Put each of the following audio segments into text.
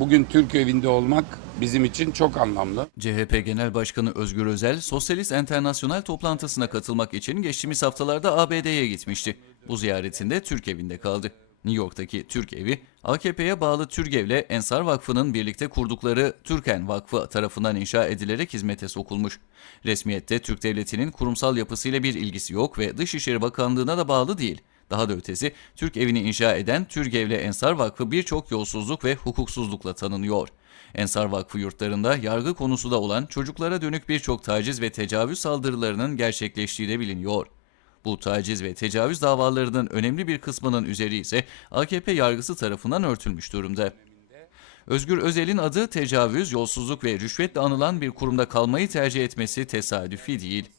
bugün Türk evinde olmak bizim için çok anlamlı. CHP Genel Başkanı Özgür Özel, Sosyalist Enternasyonel toplantısına katılmak için geçtiğimiz haftalarda ABD'ye gitmişti. Bu ziyaretinde Türk evinde kaldı. New York'taki Türk evi, AKP'ye bağlı Türgev'le Ensar Vakfı'nın birlikte kurdukları Türken Vakfı tarafından inşa edilerek hizmete sokulmuş. Resmiyette Türk Devleti'nin kurumsal yapısıyla bir ilgisi yok ve Dışişleri Bakanlığı'na da bağlı değil. Daha da ötesi, Türk evini inşa eden Türgev'le Ensar Vakfı birçok yolsuzluk ve hukuksuzlukla tanınıyor. Ensar Vakfı yurtlarında yargı konusu da olan çocuklara dönük birçok taciz ve tecavüz saldırılarının gerçekleştiği de biliniyor. Bu taciz ve tecavüz davalarının önemli bir kısmının üzeri ise AKP yargısı tarafından örtülmüş durumda. Özgür Özel'in adı tecavüz, yolsuzluk ve rüşvetle anılan bir kurumda kalmayı tercih etmesi tesadüfi değil.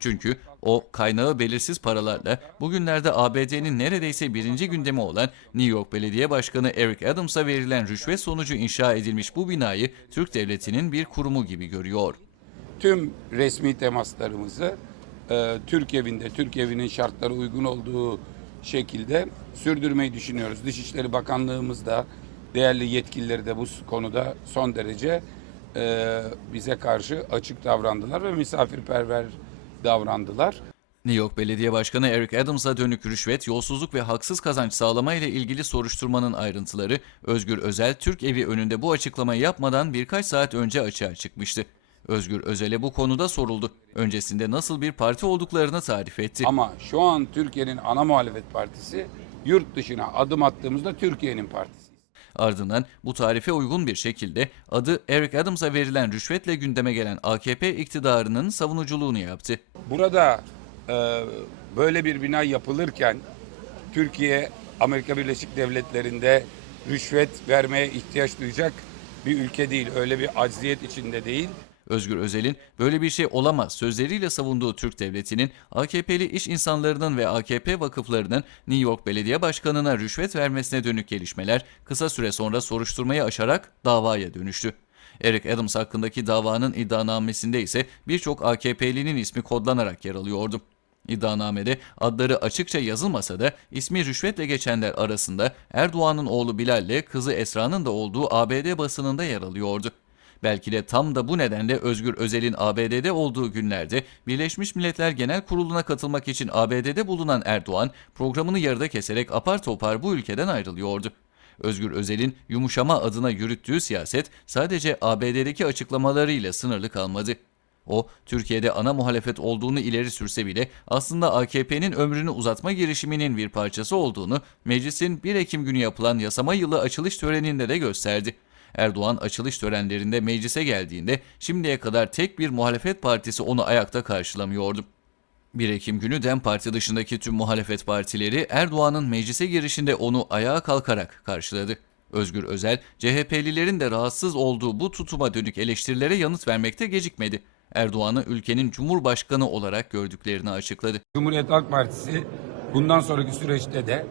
Çünkü o kaynağı belirsiz paralarla bugünlerde ABD'nin neredeyse birinci gündemi olan New York Belediye Başkanı Eric Adams'a verilen rüşvet sonucu inşa edilmiş bu binayı Türk Devleti'nin bir kurumu gibi görüyor. Tüm resmi temaslarımızı e, Türk evinde, Türk evinin şartları uygun olduğu şekilde sürdürmeyi düşünüyoruz. Dışişleri Bakanlığımız da değerli yetkilileri de bu konuda son derece e, bize karşı açık davrandılar ve misafirperver davrandılar. New York Belediye Başkanı Eric Adams'a dönük rüşvet, yolsuzluk ve haksız kazanç sağlama ile ilgili soruşturmanın ayrıntıları Özgür Özel Türk Evi önünde bu açıklamayı yapmadan birkaç saat önce açığa çıkmıştı. Özgür Özel'e bu konuda soruldu. Öncesinde nasıl bir parti olduklarını tarif etti. Ama şu an Türkiye'nin ana muhalefet partisi yurt dışına adım attığımızda Türkiye'nin partisi. Ardından bu tarife uygun bir şekilde adı Eric Adams'a verilen rüşvetle gündeme gelen AKP iktidarının savunuculuğunu yaptı. Burada e, böyle bir bina yapılırken Türkiye Amerika Birleşik Devletleri'nde rüşvet vermeye ihtiyaç duyacak bir ülke değil. Öyle bir acziyet içinde değil. Özgür Özel'in böyle bir şey olamaz sözleriyle savunduğu Türk Devleti'nin AKP'li iş insanlarının ve AKP vakıflarının New York Belediye Başkanı'na rüşvet vermesine dönük gelişmeler kısa süre sonra soruşturmayı aşarak davaya dönüştü. Eric Adams hakkındaki davanın iddianamesinde ise birçok AKP'linin ismi kodlanarak yer alıyordu. İddianamede adları açıkça yazılmasa da ismi rüşvetle geçenler arasında Erdoğan'ın oğlu Bilal ile kızı Esra'nın da olduğu ABD basınında yer alıyordu. Belki de tam da bu nedenle Özgür Özel'in ABD'de olduğu günlerde Birleşmiş Milletler Genel Kurulu'na katılmak için ABD'de bulunan Erdoğan programını yarıda keserek apar topar bu ülkeden ayrılıyordu. Özgür Özel'in yumuşama adına yürüttüğü siyaset sadece ABD'deki açıklamalarıyla sınırlı kalmadı. O, Türkiye'de ana muhalefet olduğunu ileri sürse bile aslında AKP'nin ömrünü uzatma girişiminin bir parçası olduğunu meclisin 1 Ekim günü yapılan yasama yılı açılış töreninde de gösterdi. Erdoğan açılış törenlerinde meclise geldiğinde şimdiye kadar tek bir muhalefet partisi onu ayakta karşılamıyordu. 1 Ekim günü DEM Parti dışındaki tüm muhalefet partileri Erdoğan'ın meclise girişinde onu ayağa kalkarak karşıladı. Özgür Özel, CHP'lilerin de rahatsız olduğu bu tutuma dönük eleştirilere yanıt vermekte gecikmedi. Erdoğan'ı ülkenin cumhurbaşkanı olarak gördüklerini açıkladı. Cumhuriyet Halk Partisi bundan sonraki süreçte de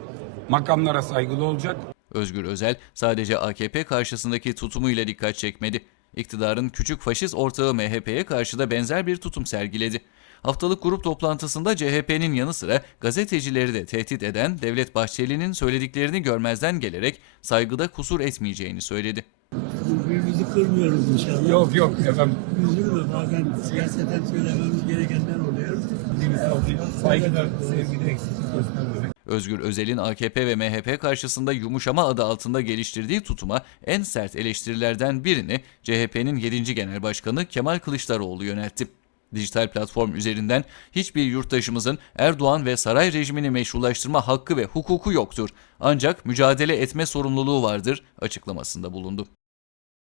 makamlara saygılı olacak. Özgür Özel sadece AKP karşısındaki tutumuyla dikkat çekmedi. İktidarın küçük faşist ortağı MHP'ye karşı da benzer bir tutum sergiledi. Haftalık grup toplantısında CHP'nin yanı sıra gazetecileri de tehdit eden Devlet Bahçeli'nin söylediklerini görmezden gelerek saygıda kusur etmeyeceğini söyledi. Birbirimizi kırmıyoruz inşallah. Yok yok efendim. Üzülme bazen siyaseten söylememiz gerekenler oluyor. Saygıda, sevgide eksiklik göstermemek. Özgür Özel'in AKP ve MHP karşısında yumuşama adı altında geliştirdiği tutuma en sert eleştirilerden birini CHP'nin 7. Genel Başkanı Kemal Kılıçdaroğlu yöneltti. Dijital platform üzerinden hiçbir yurttaşımızın Erdoğan ve saray rejimini meşrulaştırma hakkı ve hukuku yoktur. Ancak mücadele etme sorumluluğu vardır açıklamasında bulundu.